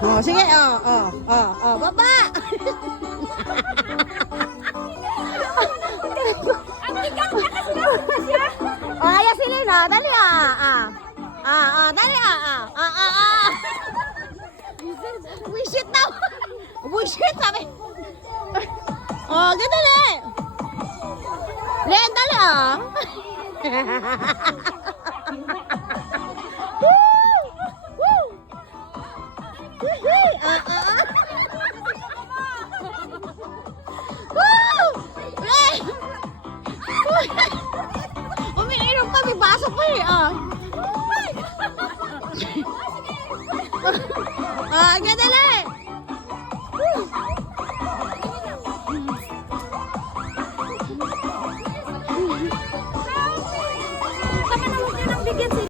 Oh, sige, baba! Oh, ayan si Lina, dali dali Wisit daw! Wisit, sabi! Oh, dali! Len, dali Umiinom kami, baso pa ganun